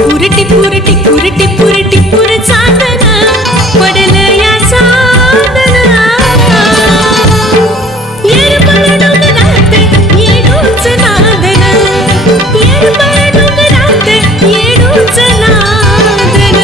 टिपूर टिपूर टिपूर टिपूर टिपूर चांदण पडलं या चांदणा येरमाळ डोंगरात येडूच नांदण येरमाळ डोंगरात येडूच नांदण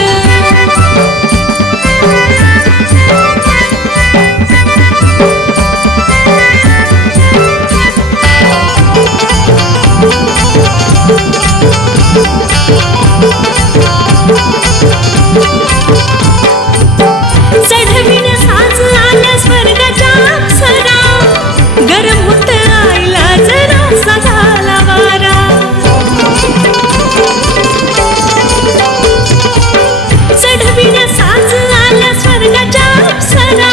चढविण्या साज आल्या स्वर्गाच्या अप्सरा गरम होत आईला जरासा झाला वारा चढविण्या साज आल्या स्वर्गाच्या अप्सरा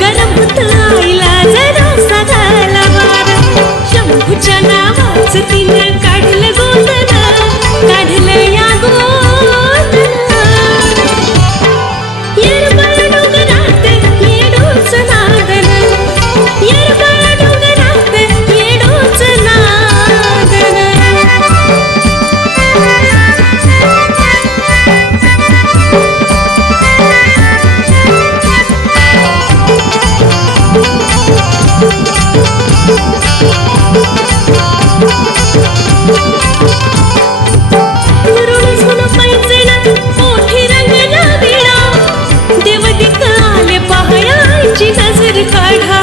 गरम होत आईला जरासा झाला वारा शंभूच्या नावाचं तिनं काढलं गोंधळ काढलं या काढा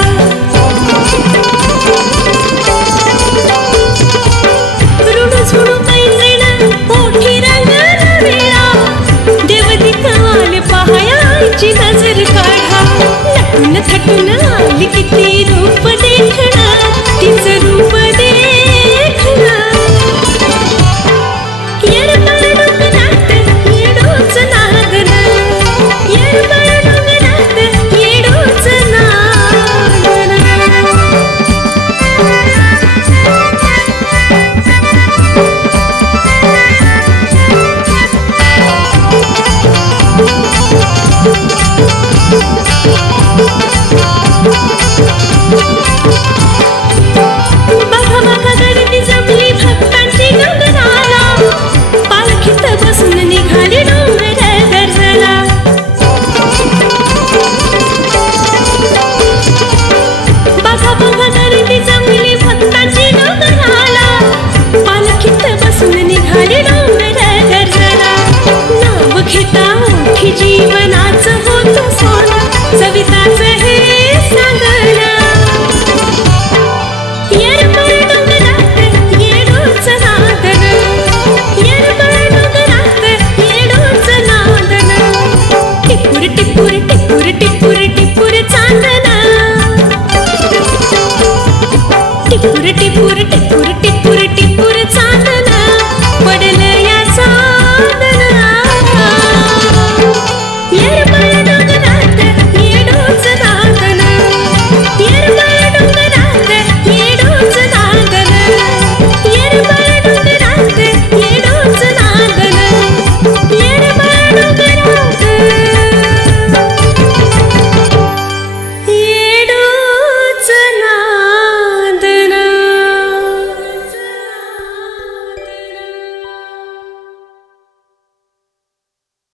ऋण झुणू पैंजण मोठी रंगला वेळा देवदीत आले पहायाची नजर काढा नटून थटून आली किती रूप देखणं तिचं रूप देखणं येरमाळ डोंगरात येडूच नांदण येरमाळ डोंगरात येडूच बघा बघा गर्दी जमली भक्तांची डोंगराला पालखीत बसून निघाली डोंगर दर्शनाला बघा बघा गर्दी जमली भक्तांची डोंगराला पालखीत बसून निघाली